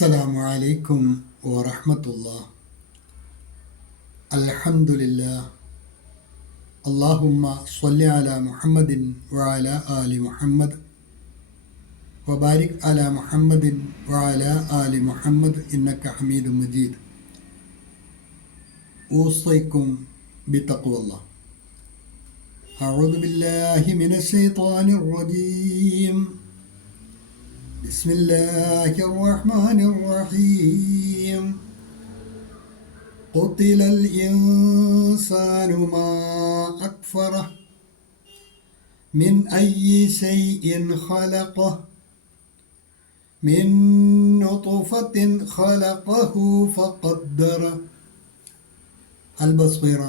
അസ്സലാമു അലൈക്കും വറഹ്മത്തുള്ളാഹി. അൽഹംദുലില്ലാഹ്. അല്ലാഹുമ്മ സ്വല്ലി അലാ മുഹമ്മദിൻ വഅലാ ആലി മുഹമ്മദ് വബാരിക് അലാ മുഹമ്മദിൻ വഅലാ ആലി മുഹമ്മദ് ഇന്നക ഹമീദും മജീദ്. ഊസൈക്കും ബിത്തഖ്വല്ലാഹ്. അഊദു ബില്ലാഹി മിനശ് ശൈത്വാനിർ റജീം. بسم الله الرحمن الرحيم. قتل الإنسان ما أكفره من أي شيء خلقه من نطفة خلقه فقدره. അൽബസ്വീറ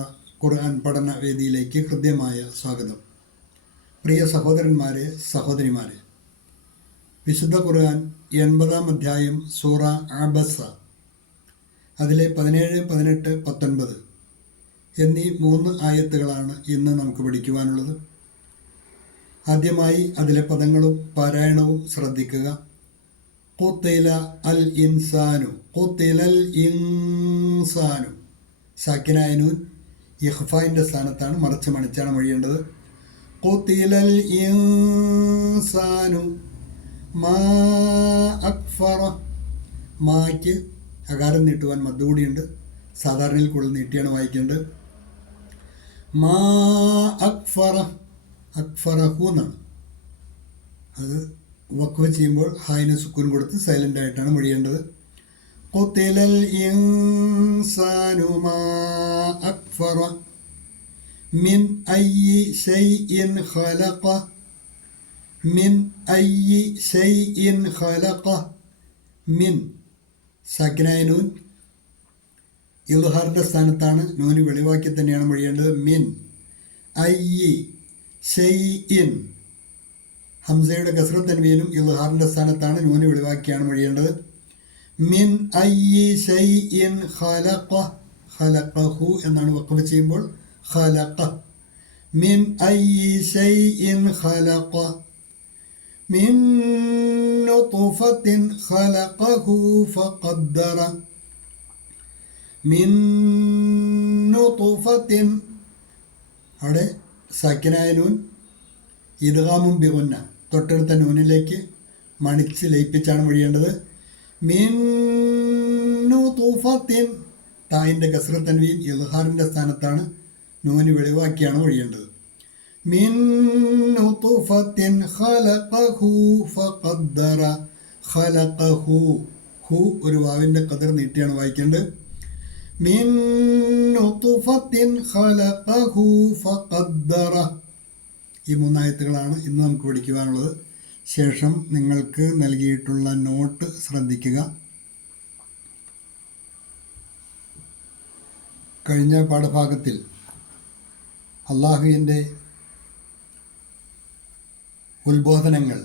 ഖുർആൻ പഠന വേദിയിലേക്ക് ഹൃദ്യമായ സ്വാഗതം. പ്രിയ സഹോദരന്മാരെ, സഹോദരിമാരെ, വിശുദ്ധ ഖുർആൻ 80-ാം അധ്യായം സൂറ അബസ, അതിലെ 17, 18, 19 എന്നീ 3 ആയത്തുകളാണ് ഇന്ന് നമുക്ക് പഠിക്കുവാനുള്ളത്. ആദ്യമായി അതിലെ പദങ്ങളും പാരായണവും ശ്രദ്ധിക്കുക. ഖുതില അൽ ഇൻസാനു, ഖുതിലൽ ഇൻസാനു. സാക്കിനായ നൂൻ ഇഖ്ഫായിൻ്റെ സ്ഥാനത്താണ്, മറച്ച് മണിച്ചാണ് മൊഴിയേണ്ടത്. ഖുതിലൽ ഇൻസാനു മാ അക്ഫറ. മായ്ക്ക് അകാരം നീട്ടുവാൻ മദ്ദൂടിയുണ്ട്. സാധാരണയിൽ കൂടുതൽ നീട്ടിയാണ് വായിക്കേണ്ടത്. മാ അക്ഫറ, അക്ഫറഹു എന്നാണ്. അത് വഖഫ് ചെയ്യുമ്പോൾ ഹായിന് സുക്കൂൻ കൊടുത്ത് സൈലൻ്റ് ആയിട്ടാണ് മൊഴിയേണ്ടത്. ഖുതിലൽ ഇൻസാനു മാ അക്ഫറ മിൻ അയ്യി ശൈഇൻ ഖലഖ മിൻ അയ്യി ഷൈഇൻ ഖലഖ. മിൻ സാക്കിനായ നൂൻ ഇദ്ഹാറിൻ്റെ സ്ഥാനത്താണ്, നൂന് വെളിവാക്കി തന്നെയാണ് മൊഴിയേണ്ടത്. മിൻ അയ്യി ഷൈഇൻ. ഹംസയുടെ കസ്റത്ത് തൻവീനും ഇദ്ഹാറിൻ്റെ സ്ഥാനത്താണ്, നൂന് വെളിവാക്കിയാണ് മൊഴിയേണ്ടത്. മിൻ അയ്യി ഷൈഇൻ ഖലഖ. ഖലഖഹു എന്നാണ് വഖഫ് ചെയ്യുമ്പോൾ ഖലഖ. മിൻ അയ്യി ഷൈഇൻ ഖലഖ മിൻ നുത്ഫത്തിൻ ഖലഖഹു ഫഖദ്ദറ. മിൻ നുത്ഫത്തിൻ, അവിടെ സാക്കിനായ നൂൻ ഇദ്ഗാമും ബിഗുന്ന, തൊട്ടടുത്ത നൂനിലേക്ക് മണിച്ച് ലയിപ്പിച്ചാണ് മൊഴിയേണ്ടത്. മിൻ നുത്ഫത്തിൻ, തായിൻ്റെ കസ്റത്ത് തൻവീൻ ഇദ്ഹാറിൻ്റെ സ്ഥാനത്താണ്, നൂന് വെളിവാക്കിയാണ് മൊഴിയേണ്ടത്. മിൻ നുത്ഫത്തിൻ ഖലഖഹു ഫഖദ്ദറ. ഖലഖഹു, ഹു ഒരു വാവിൻ്റെ ഖദർ നീട്ടിയാണ് വായിക്കേണ്ടത്. മിൻ നുത്ഫത്തിൻ ഖലഖഹു ഫഖദ്ദറ. ഈ 3 ആയത്തുകളാണ് ഇന്ന് നമുക്ക് പഠിക്കുവാനുള്ളത്. ശേഷം നിങ്ങൾക്ക് നൽകിയിട്ടുള്ള നോട്ട് ശ്രദ്ധിക്കുക. കഴിഞ്ഞ പാഠഭാഗത്തിൽ അള്ളാഹുവിൻ്റെ ഉത്ബോധനങ്ങൾ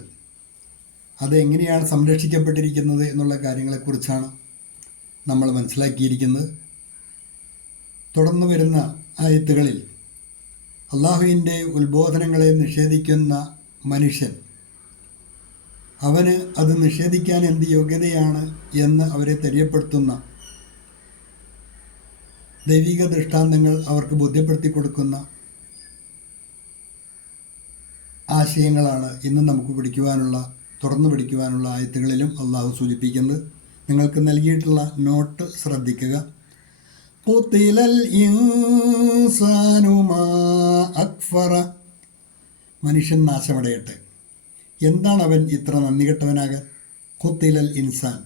അതെങ്ങനെയാണ് സംരക്ഷിക്കപ്പെട്ടിരിക്കുന്നത് എന്നുള്ള കാര്യങ്ങളെക്കുറിച്ചാണ് നമ്മൾ മനസ്സിലാക്കിയിരിക്കുന്നത്. തുടർന്ന് വരുന്ന ആയത്തുകളിൽ അള്ളാഹുവിൻ്റെ ഉത്ബോധനങ്ങളെ നിഷേധിക്കുന്ന മനുഷ്യൻ, അവന് അത് നിഷേധിക്കാൻ എന്ത് യോഗ്യതയാണ് എന്ന് അവരെ തെര്യപ്പെടുത്തുന്ന ദൈവിക ദൃഷ്ടാന്തങ്ങൾ അവർക്ക് ബോധ്യപ്പെടുത്തി കൊടുക്കുന്ന ആശയങ്ങളാണ് ഇന്ന് നമുക്ക് തുടർന്ന് പഠിക്കുവാനുള്ള ആയത്തുകളിലും അള്ളാഹു സൂചിപ്പിക്കുന്നത്. നിങ്ങൾക്ക് നൽകിയിട്ടുള്ള നോട്ട് ശ്രദ്ധിക്കുക. ഖുതിലൽ ഇൻസാനു മാ അക്ഫറ. മനുഷ്യൻ നാശമടയട്ടെ. എന്താണ് അവൻ ഇത്ര നന്ദി കെട്ടവനാകാൻ? ഖുതിലൽ ഇൻസാൻ,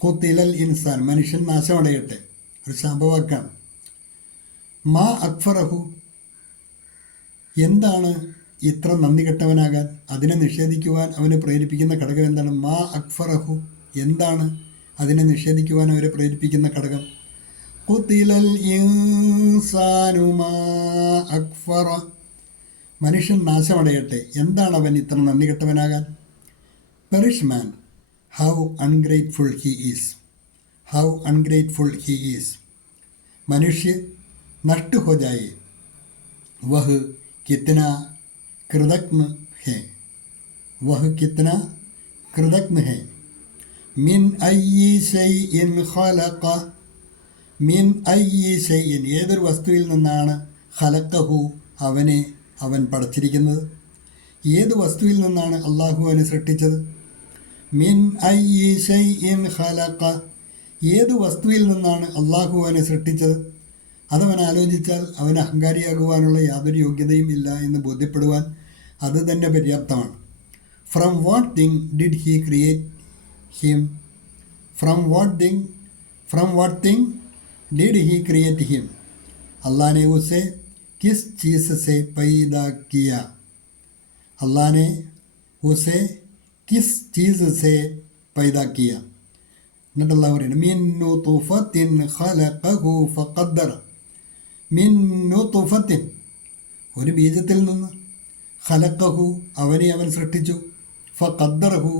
ഖുതിലൽ ഇൻസാൻ, മനുഷ്യൻ നാശമടയട്ടെ, ഒരു ശാപവാക്കാണ്. മാ അക്ഫറഹു, എന്താണ് ഇത്ര നന്ദി കെട്ടവനാകാൻ? അതിനെ നിഷേധിക്കുവാൻ അവനെ പ്രേരിപ്പിക്കുന്ന ഘടകം എന്താണ്? മാ അക്ഫറഹു, എന്താണ് അതിനെ നിഷേധിക്കുവാൻ അവരെ പ്രേരിപ്പിക്കുന്ന ഘടകം? ഖുതിലൽ ഇൻസാനു മാ അക്ഫറ. മനുഷ്യൻ നാശമടയട്ടെ, എന്താണ് അവൻ ഇത്ര നന്ദി കെട്ടവനാകാൻ? Perish man, how ungrateful he is, how ungrateful he is. മനുഷ്യ നഷ്ട ഹോ ജായേ, വഹ് കിത്ന कृतज्ञ है, वह कितना कृतज्ञ है. മിൻ അയ്യി ഷൈഇൻ ഖലഖ, മിൻ അയ്യി ഷൈഇൻ, ഏതൊരു വസ്തുവിൽ നിന്നാണ് ഖലഖഹു അവൻ പടച്ചിരിക്കുന്നത്. ഏത് വസ്തുവിൽ നിന്നാണ് അള്ളാഹു അവനെ സൃഷ്ടിച്ചത്? മിൻ അയ്യി ഷൈഇൻ ഖലഖ, ഏത് വസ്തുവിൽ നിന്നാണ് അള്ളാഹു അവനെ സൃഷ്ടിച്ചത്? അതവൻ ആലോചിച്ചാൽ അവന് അഹങ്കാരിയാകുവാനുള്ള യാതൊരു യോഗ്യതയും ഇല്ല എന്ന് ബോധ്യപ്പെടുവാൻ അത് തന്നെ പര്യാപ്തമാണ്. From what thing did he create him, from what thing did he create him, Allah ने उसे किस चीज़ से पैदा किया, अल्लाह ने उसे किस चीज़ से पैदा किया. എന്നിട്ട് അല്ലാഹു പറയുന്നു മിൻ നുത്ഫത്തിൻ ഖലഖഹു ഫഖദ്ദറ, മിൻ നുത്ഫത്തിൻ, ഒരു ബീജത്തിൽ നിന്ന്, ഖലഖഹു അവൻ സൃഷ്ടിച്ചു, ഫഖദ്ദറഹു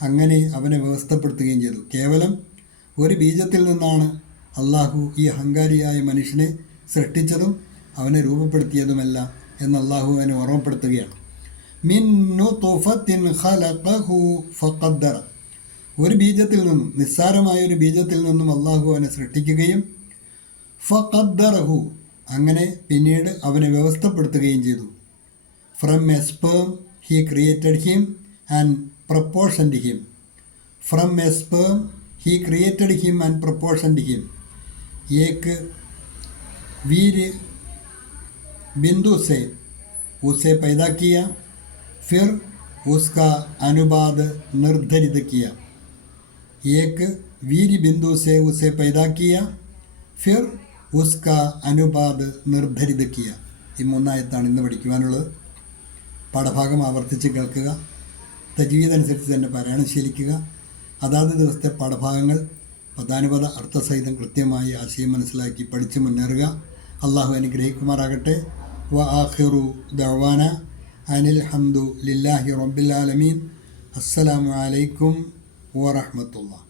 അങ്ങനെ അവനെ വ്യവസ്ഥപ്പെടുത്തുകയും ചെയ്തു. കേവലം ഒരു ബീജത്തിൽ നിന്നാണ് അള്ളാഹു ഈ അഹങ്കാരിയായ മനുഷ്യനെ സൃഷ്ടിച്ചതും അവനെ രൂപപ്പെടുത്തിയതുമല്ല എന്ന് അള്ളാഹു അവനെ ഓർമ്മപ്പെടുത്തുകയാണ്. മിൻ നുത്ഫത്തിൻ ഖലഖഹു ഫഖദ്ദറ, ഒരു ബീജത്തിൽ നിന്നും, നിസ്സാരമായ ഒരു ബീജത്തിൽ നിന്നും അള്ളാഹു അവനെ സൃഷ്ടിക്കുകയും ഫഖദ്ദറഹു അങ്ങനെ പിന്നീട് അവനെ വ്യവസ്ഥപ്പെടുത്തുകയും ചെയ്തു. From a sperm he created him and proportioned him, from a sperm he created him and proportioned him, एक वीर बिंदु से उसे पैदा किया, फिर उसका अनुपात निर्धारित किया. एक वीर बिंदु से उसे पैदा किया, फिर उसका अनुपात निर्धारित किया. ഈ മൂന്നായത്താണ് ഇന്ന് പഠിക്കുവാനുള്ളത്. പാഠഭാഗം ആവർത്തിച്ച് കേൾക്കുക, തജ്വീദ് അനുസരിച്ച് തന്നെ പാരായണം ശീലിക്കുക. അതാത് ദിവസത്തെ പാഠഭാഗങ്ങൾ പദാനുപദ അർത്ഥസഹിതം കൃത്യമായി ആശയം മനസ്സിലാക്കി പഠിച്ച് മുന്നേറുക. അള്ളാഹു അനുഗ്രഹിക്കുമാറാകട്ടെ. വ ആഖിറു ദഅ്വാന അനിൽ ഹംദു ലില്ലാഹി റബ്ബിൽ ആലമീൻ. അസ്സലാമു അലൈക്കും വറഹ്മത്തുള്ളാഹി.